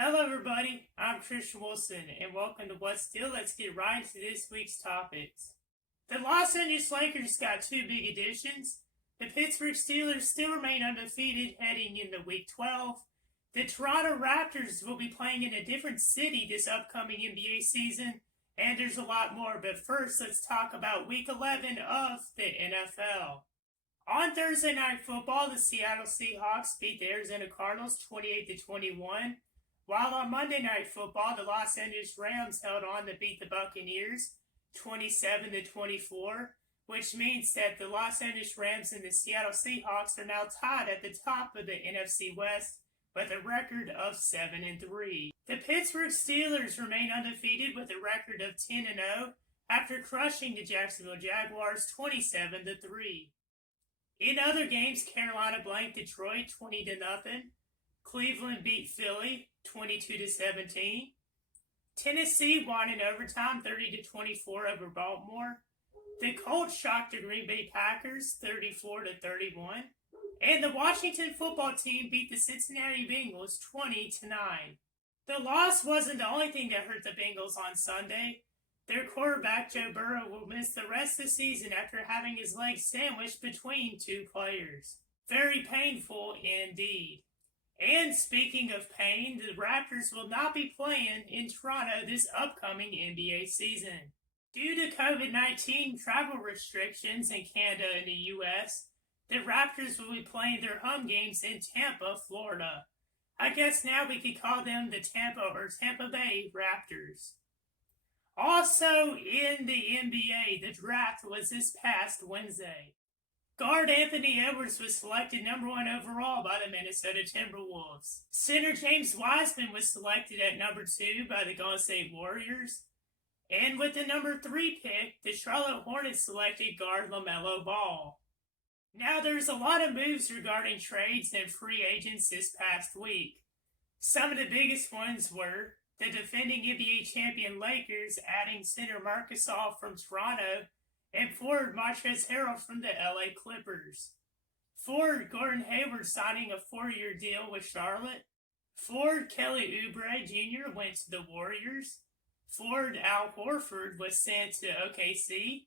Hello, everybody. I'm Christian Wilson, and welcome to What's Still. Let's get right into this week's topics. The Los Angeles Lakers got two big additions. The Pittsburgh Steelers still remain undefeated heading into Week 12. The Toronto Raptors will be playing in a different city this upcoming NBA season, and there's a lot more. But first, let's talk about Week 11 of the NFL. On Thursday Night Football, the Seattle Seahawks beat the Arizona Cardinals 28-21. While on Monday Night Football, the Los Angeles Rams held on to beat the Buccaneers 27-24, which means that the Los Angeles Rams and the Seattle Seahawks are now tied at the top of the NFC West with a record of 7-3. The Pittsburgh Steelers remain undefeated with a record of 10-0 after crushing the Jacksonville Jaguars 27-3. In other games, Carolina blanked Detroit 20-0. Cleveland beat Philly 22-17. Tennessee won in overtime 30-24 over Baltimore. The Colts shocked the Green Bay Packers 34-31. And the Washington football team beat the Cincinnati Bengals 20-9. The loss wasn't the only thing that hurt the Bengals on Sunday. Their quarterback, Joe Burrow, will miss the rest of the season after having his leg sandwiched between two players. Very painful indeed. And speaking of pain, the Raptors will not be playing in Toronto this upcoming NBA season. Due to COVID-19 travel restrictions in Canada and the US, the Raptors will be playing their home games in Tampa, Florida. I guess now we could call them the Tampa or Tampa Bay Raptors. Also in the NBA, the draft was this past Wednesday. Guard Anthony Edwards was selected number 1 overall by the Minnesota Timberwolves. Center James Wiseman was selected at number 2 by the Golden State Warriors. And with the number 3 pick, the Charlotte Hornets selected guard LaMelo Ball. Now there's a lot of moves regarding trades and free agents this past week. Some of the biggest ones were the defending NBA champion Lakers adding center Marc Gasol from Toronto and forward Montrezl Harrell from the LA Clippers. Forward Gordon Hayward signing a 4-year deal with Charlotte. Forward Kelly Oubre Jr. went to the Warriors. Forward Al Horford was sent to OKC.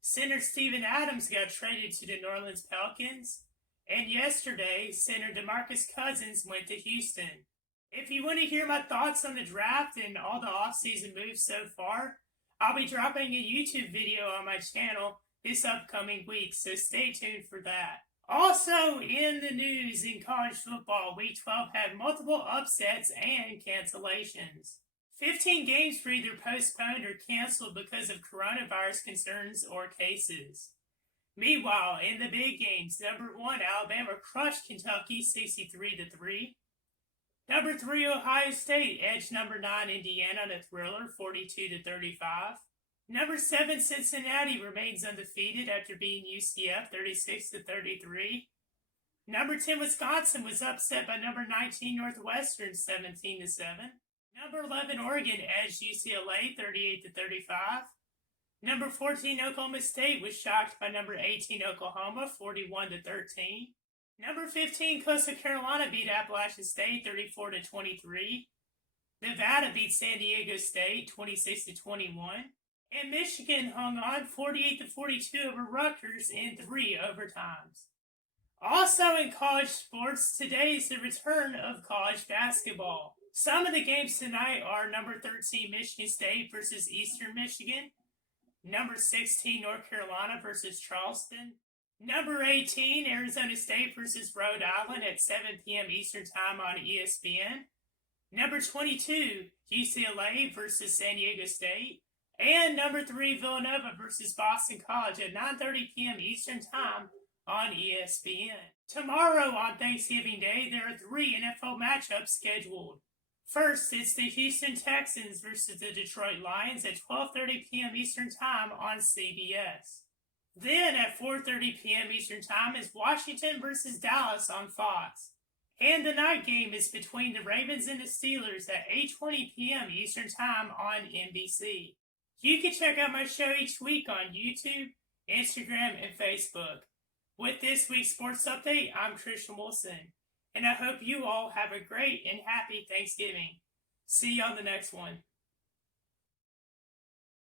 Center Steven Adams got traded to the New Orleans Pelicans. And yesterday, center DeMarcus Cousins went to Houston. If you want to hear my thoughts on the draft and all the offseason moves so far, I'll be dropping a YouTube video on my channel this upcoming week, so stay tuned for that. Also in the news in college football, Week 12 had multiple upsets and cancellations. 15 games were either postponed or canceled because of coronavirus concerns or cases. Meanwhile, in the big games, number 1 Alabama crushed Kentucky 63-3. Number 3 Ohio State edged number 9 Indiana in a thriller 42-35. Number 7 Cincinnati remains undefeated after beating UCF 36-33. Number 10 Wisconsin was upset by number 19 Northwestern 17-7. Number 11 Oregon edged UCLA 38-35. Number 14 Oklahoma State was shocked by number 18 Oklahoma 41-13. Number 15 Coastal Carolina beat Appalachian State 34-23. Nevada beat San Diego State 26-21. And Michigan hung on 48-42 over Rutgers in 3 overtimes. Also in college sports, today is the return of college basketball. Some of the games tonight are number 13 Michigan State versus Eastern Michigan, number 16 North Carolina versus Charleston, number 18 Arizona State versus Rhode Island at 7 p.m. Eastern Time on ESPN, number 22 UCLA versus San Diego State, and number 3 Villanova versus Boston College at 9:30 p.m. Eastern Time on ESPN. Tomorrow on Thanksgiving Day, there are 3 NFL matchups scheduled. First, it's the Houston Texans versus the Detroit Lions at 12:30 p.m. Eastern Time on CBS. Then at 4:30 p.m. Eastern Time is Washington versus Dallas on Fox. And the night game is between the Ravens and the Steelers at 8:20 p.m. Eastern Time on NBC. You can check out my show each week on YouTube, Instagram, and Facebook. With this week's sports update, I'm Christian Wilson, and I hope you all have a great and happy Thanksgiving. See you on the next one.